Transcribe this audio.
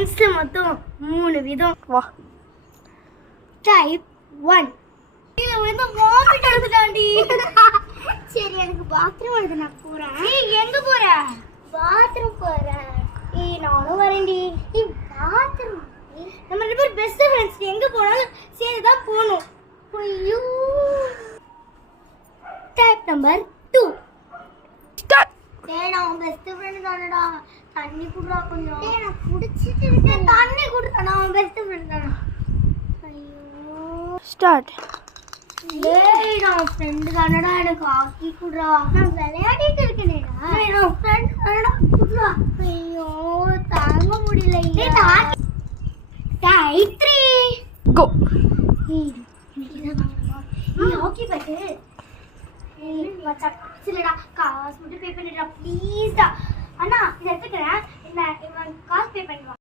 ஃப்ரெண்ட்ஸ்ல மொத்தம் 3 விதம். வா. டைப் 1. இல்ல வந்து வாமிட் எடுத்துட்டான்டி. சரி எனக்கு பாத்ரூம் வருது நான் போறேன். நீ எங்க போற? பாத்ரூம் போறேன். நானும் வரேன்டி. நீ பாத்ரூம். நம்ம ரெண்டு பேரும் பெஸ்ட் ஃப்ரெண்ட்ஸ். எங்க போனாலும் சேர்ந்து தான் போணும். ஐயோ. Type number 2. ஸ்டார்ட். நான் பெஸ்ட் ஃப்ரெண்ட் தானடா. தண்ணி குடுறா கொஞ்சம். நான் குடிச்சிட்டு இருக்கேன். தண்ணி குடுறா. நான் பெஸ்ட் ஃப்ரெண்ட் தான. ஐயோ. ஸ்டார்ட். ஏய் நான் ஃப்ரெண்ட் தானடா எனக்கு ஆக்கி குடுறா. நான் விளையாடிட்டு இருக்கேனேடா. ஏய் நான் ஃப்ரெண்ட் தானடா குடுறா. ஐயோ தாங்க முடியல. ஏய் ஆக்கி. டைப் 3. கோ. ஏய் நீ ஆக்கி பட்டு. ஏய் மச்சா சிலடா காசு மட்டும் பே பண்ணிடுடா ப்ளீஸ் டா. அண்ணா இத எடுத்துக்கறேன். என்ன காசு பே பண்ணிடுவா.